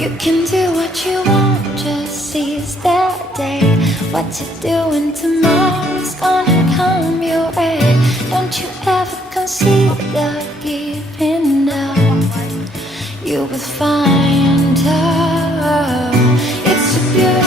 You can do what you want, just seize that day. What you're doing tomorrow's gonna come your way. Don't you ever consider giving up. You will find out. It's a beautiful